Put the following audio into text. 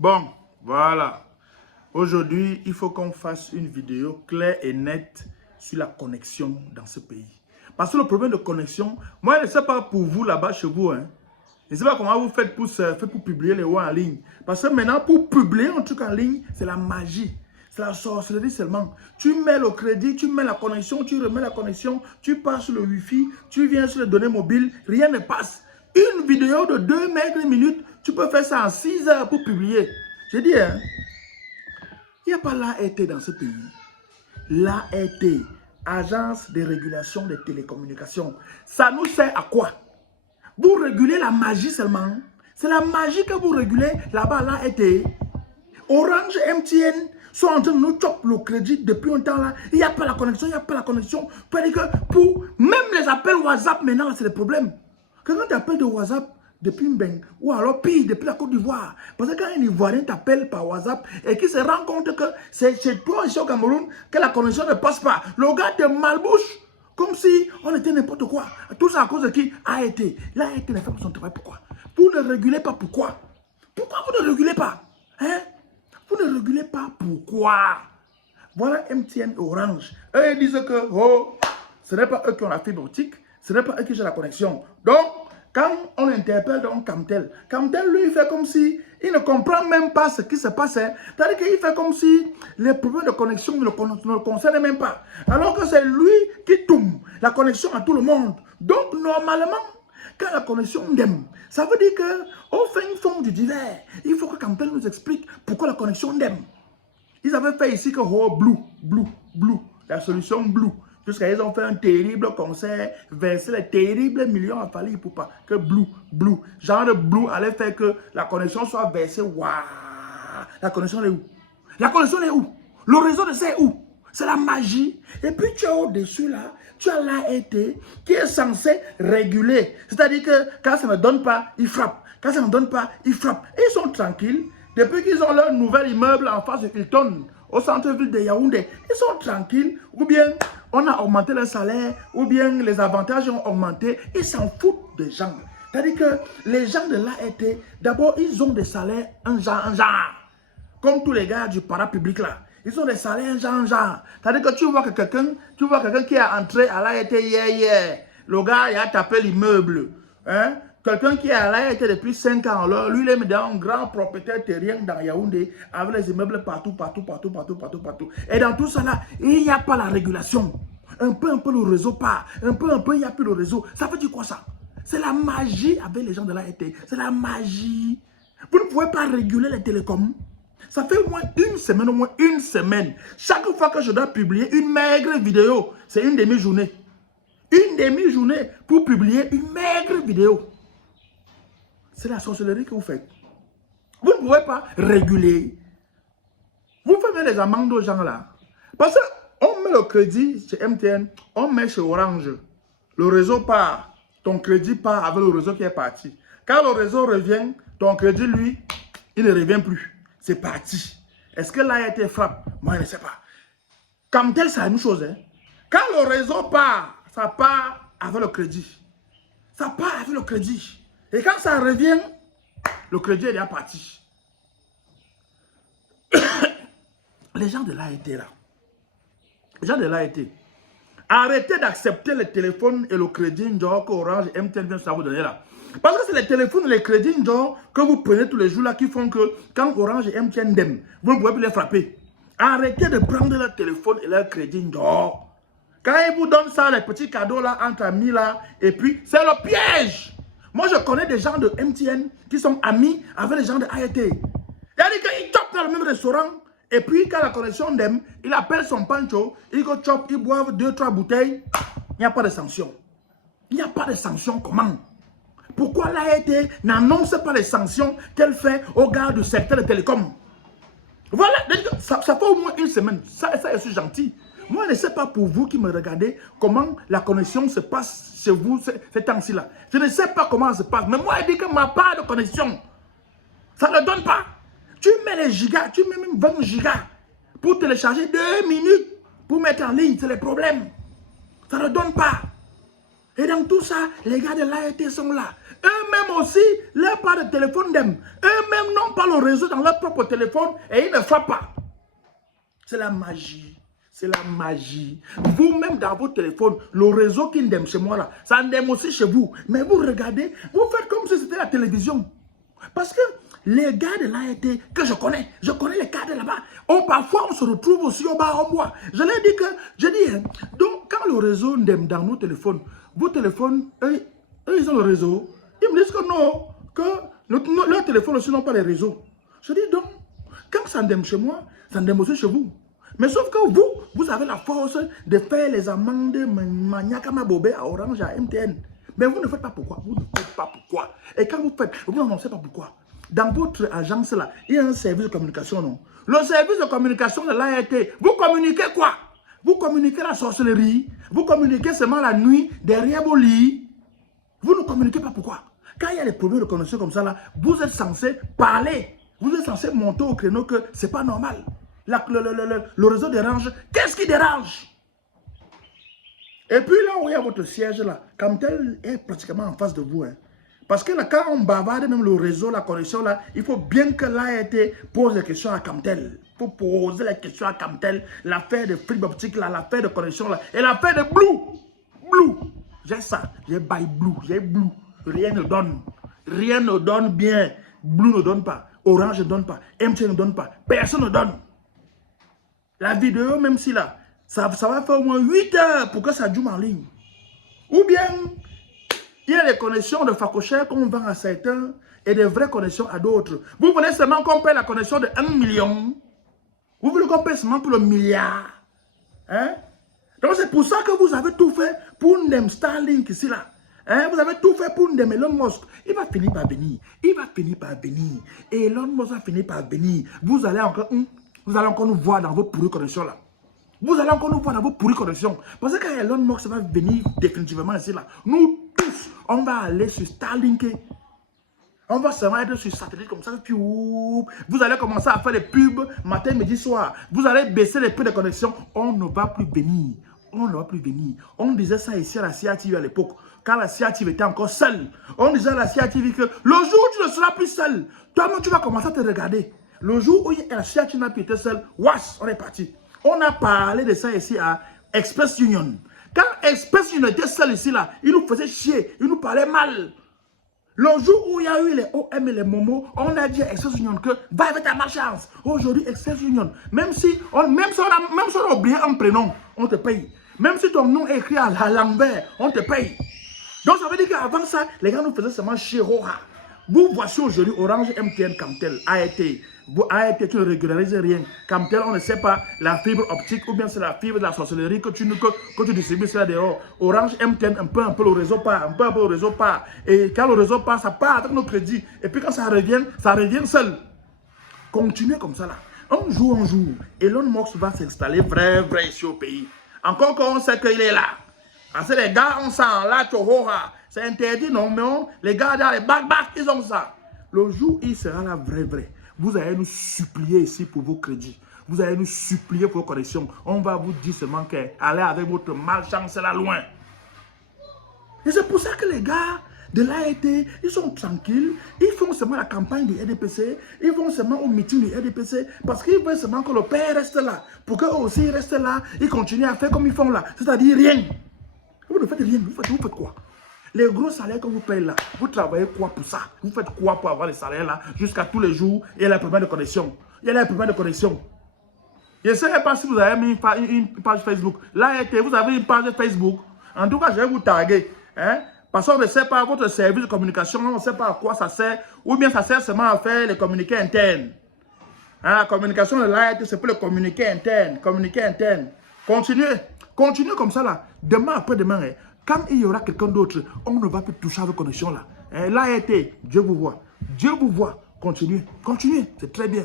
Bon, voilà. Aujourd'hui, il faut qu'on fasse une vidéo claire et nette sur la connexion dans ce pays. Parce que le problème de connexion, moi, je ne sais pas pour vous là-bas chez vous. Je ne sais pas comment vous faites pour publier les voix en ligne. Parce que maintenant, pour publier un truc en ligne, c'est la magie. C'est la sorcellerie seulement. Tu mets le crédit, tu mets la connexion, tu remets la connexion, tu passes sur le Wi-Fi, tu viens sur les données mobiles, rien ne passe. Une vidéo de 2 maigres minutes, tu peux faire ça en 6 heures pour publier. J'ai dit, hein, il n'y a pas l'ART dans ce pays. L'ART, Agence de régulation des télécommunications, ça nous sert à quoi? Vous régulez la magie seulement. C'est la magie que vous régulez là-bas, l'ART. Orange, MTN sont en train de nous choper le crédit depuis un temps là. Il n'y a pas la connexion, il n'y a pas la connexion. Pour même les appels WhatsApp maintenant, c'est le problème. Quand tu appelles de WhatsApp depuis Mbeng, ou alors pire, depuis la Côte d'Ivoire. Parce que quand un Ivoirien t'appelle par WhatsApp et qu'il se rend compte que c'est chez toi ici au Cameroun que la connexion ne passe pas, le gars te malbouche comme si on était n'importe quoi. Tout ça à cause de qui? ART. L'ART ne fait pas son travail. Pourquoi? Vous ne régulez pas pourquoi? Pourquoi vous ne régulez pas? Hein? Vous ne régulez pas pourquoi? Voilà MTN et Orange. Eux, ils disent que oh, ce n'est pas eux qui ont la fibre optique, ce n'est pas eux qui ont la connexion. Donc, quand on interpelle donc Camtel, Camtel, lui, il fait comme si il ne comprend même pas ce qui se passe. C'est-à-dire qu'il fait comme si les problèmes de connexion ne le concernent même pas. Alors que c'est lui qui tombe la connexion à tout le monde. Donc, normalement, quand la connexion d'aime, ça veut dire qu'au fin fond du divers, il faut que Camtel nous explique pourquoi la connexion d'aime. Ils avaient fait ici que oh, Blue, la solution Blue. Jusqu'à ils ont fait un terrible concert, versé les terribles millions à Fally Ipupa. Que Blue. Genre de Blue allait faire que la connexion soit versée. Waouh! La connexion est où? La connexion est où? Le réseau de c'est où? C'est la magie. Et puis tu as au-dessus là, tu as l'ART qui est censé réguler. C'est-à-dire que quand ça ne donne pas, ils frappent. Quand ça ne donne pas, ils frappent. Et ils sont tranquilles. Depuis qu'ils ont leur nouvel immeuble en face de Hilton, au centre-ville de Yaoundé, ils sont tranquilles. Ou bien on a augmenté leur salaire, ou bien les avantages ont augmenté. Ils s'en foutent des gens. C'est-à-dire que les gens de l'ART, d'abord, ils ont des salaires un genre. Comme tous les gars du parapublic là. Ils ont des salaires genre. C'est-à-dire que tu vois quelqu'un qui est entré à l'ART hier. Le gars, il a tapé l'immeuble. Hein? Quelqu'un qui est à l'ART depuis 5 ans, alors, lui, il est dans un grand propriétaire terrien dans Yaoundé, avec les immeubles partout. Et dans tout ça là, il n'y a pas la régulation. Un peu, le réseau part. Un peu, il n'y a plus le réseau. Ça veut dire quoi ça? C'est la magie avec les gens de l'ART. C'est la magie. Vous ne pouvez pas réguler les télécoms. Ça fait au moins une semaine. Chaque fois que je dois publier une maigre vidéo, c'est une demi-journée. Une demi-journée pour publier une maigre vidéo. C'est la sorcellerie que vous faites. Vous ne pouvez pas réguler. Vous faites les amendes aux gens là. Parce qu'on met le crédit chez MTN, on met chez Orange. Le réseau part. Ton crédit part avec le réseau qui est parti. Quand le réseau revient, ton crédit, lui, il ne revient plus. C'est parti. Est-ce que l'ART frappe? Moi, je ne sais pas. Comme tel, c'est la même chose. Hein? Quand le réseau part, ça part avec le crédit. Ça part avec le crédit. Et quand ça revient, le crédit est déjà parti. Les gens de l'ART là. Les gens de l'ART. Arrêtez d'accepter les téléphones et le crédit genre que Orange et MTN viennent vous donner là. Parce que c'est les téléphones et les crédits genre que vous prenez tous les jours là qui font que quand Orange et MTN d'aiment, vous ne pouvez plus les frapper. Arrêtez de prendre leur téléphone et leur crédit genre. Quand ils vous donnent ça, les petits cadeaux là, entre amis là, et puis c'est le piège. Moi je connais des gens de MTN qui sont amis avec les gens de ART. C'est-à-dire qu'ils chopent dans le même restaurant. Et puis, quand la connexion d'aime, il appelle son pancho, il go chop, il boive 2-3 bouteilles. Il n'y a pas de sanction. Il n'y a pas de sanction. Comment? Pourquoi l'ART n'annonce pas les sanctions qu'elle fait aux gars du secteur de télécom? Voilà, ça fait au moins une semaine. Ça je suis gentil. Moi, je ne sais pas pour vous qui me regardez comment la connexion se passe chez vous ces temps-ci là. Je ne sais pas comment ça se passe. Mais moi, je dis que ma part de connexion, ça ne donne pas. Tu mets les gigas, tu mets même 20 gigas pour télécharger 2 minutes pour mettre en ligne. C'est le problème. Ça ne donne pas. Et dans tout ça, les gars de l'ART sont là. Eux-mêmes aussi, leur part de téléphone d'aime. Eux-mêmes n'ont pas le réseau dans leur propre téléphone et ils ne frappent pas. C'est la magie. C'est la magie. Vous-même dans votre téléphone, le réseau qui n'aime chez moi là, ça n'aime aussi chez vous. Mais vous regardez, vous faites comme si c'était la télévision. Parce que les gars de l'AET que je connais les gars de là-bas. Parfois, on se retrouve aussi au bas en bois. Je l'ai dit que, donc quand le réseau n'aime dans nos téléphones, vos téléphones, eux, ils ont le réseau. Ils me disent que non, que leurs téléphones aussi n'ont pas les réseaux. Je dis donc, quand ça n'aime chez moi, ça n'aime aussi chez vous. Mais sauf que vous avez la force de faire les amendes Maniakama Bobé à Orange, à MTN. Mais vous ne faites pas pourquoi. Vous ne faites pas pourquoi. Et quand vous faites, vous n'annoncez pas pourquoi. Dans votre agence là, il y a un service de communication, non? Le service de communication de l'ART, vous communiquez quoi? Vous communiquez la sorcellerie, vous communiquez seulement la nuit derrière vos lits. Vous ne communiquez pas pourquoi. Quand il y a des problèmes de connexion comme ça là, vous êtes censé parler. Vous êtes censé monter au créneau que c'est pas normal. Le réseau dérange. Qu'est-ce qui dérange? Et puis là où il y a votre siège là, Camtel est pratiquement en face de vous. Hein. Parce que là, quand on bavarde même le réseau, la connexion là, il faut bien que l'ART pose des questions à Camtel. Il faut poser les questions à Camtel. L'affaire de fibre optique là, l'affaire de connexion là, et l'affaire de Blue. J'ai ça, j'ai by Blue, j'ai Blue. Rien ne donne. Rien ne donne bien. Blue ne donne pas. Orange ne donne pas. MTN ne donne pas. Personne ne donne. La vidéo, même si là, ça va faire au moins 8 heures pour que ça joue en ligne. Ou bien, il y a les connexions de facochère qu'on vend à certains et des vraies connexions à d'autres. Vous voulez seulement qu'on paye la connexion de 1 million. Vous voulez qu'on paye seulement pour le milliard. Hein? Donc c'est pour ça que vous avez tout fait pour Ndem Starlink ici là. Hein? Vous avez tout fait pour Ndem Elon Musk. Il va finir par venir. Il va finir par venir. Et Elon Musk va finir par venir. Vous allez encore nous voir dans votre pourrie connexion là. Vous allez encore nous voir dans vos pourries connexions. Parce que quand Elon Musk va venir définitivement ici là, nous tous, on va aller sur Starlink. On va seulement être sur satellite comme ça. Puis, vous allez commencer à faire des pubs matin, midi, soir. Vous allez baisser les prix de connexion. On ne va plus venir. On ne va plus venir. On disait ça ici à la CIATV à l'époque. Quand la CIATV était encore seule. On disait à la CIATV que le jour où tu ne seras plus seul, toi-même tu vas commencer à te regarder. Le jour où la CIATV n'a plus été seule, on est parti. On a parlé de ça ici à Express Union. Quand Express Union était seul ici, là, il nous faisait chier, il nous parlait mal. Le jour où il y a eu les OM et les Momo, on a dit à Express Union que va avec ta malchance. Aujourd'hui, Express Union, même si on a oublié un prénom, on te paye. Même si ton nom est écrit à l'envers, on te paye. Donc ça veut dire qu'avant ça, les gars nous faisaient seulement chier. Vous voici aujourd'hui Orange, MTN, Camtel, ART. Vous ART, tu ne régularises rien. Camtel, on ne sait pas la fibre optique ou bien c'est la fibre de la sorcellerie que tu distribues là dehors. Orange, MTN, un peu le réseau part, un peu le réseau part. Et quand le réseau part, ça part avec nos crédits. Et puis quand ça revient seul. Continuez comme ça là. Un jour, Elon Musk va s'installer vrai ici au pays. Encore qu'on sait qu'il est là. Parce que les gars, on s'en là, c'est interdit, non, mais les gars, les back, ils ont ça. Le jour où il sera là, vrai, vous allez nous supplier ici pour vos crédits. Vous allez nous supplier pour vos connexions. On va vous dire seulement qu'allez avec votre malchance là loin. Et c'est pour ça que les gars de l'ART, ils sont tranquilles. Ils font seulement la campagne du RDPC. Ils vont seulement au meeting du RDPC. Parce qu'ils veulent seulement que le père reste là. Pour qu'eux aussi ils restent là. Ils continuent à faire comme ils font là. C'est-à-dire rien. Vous ne faites rien. Vous faites quoi? Les gros salaires que vous payez là, vous travaillez quoi pour ça? Vous faites quoi pour avoir les salaires là jusqu'à tous les jours? Il y a les problèmes de connexion. Je ne sais pas si vous avez mis une page Facebook. Là, vous avez une page Facebook. En tout cas, je vais vous taguer. Hein? Parce qu'on ne sait pas votre service de communication, on ne sait pas à quoi ça sert. Ou bien ça sert seulement à faire les communiqués internes. Hein? La communication de l'ART, c'est pour les communiqués internes. Continuez comme ça là. Demain après demain. Hein? Quand il y aura quelqu'un d'autre, on ne va plus toucher à vos connexions là. L'ART, Dieu vous voit. Continuez, c'est très bien.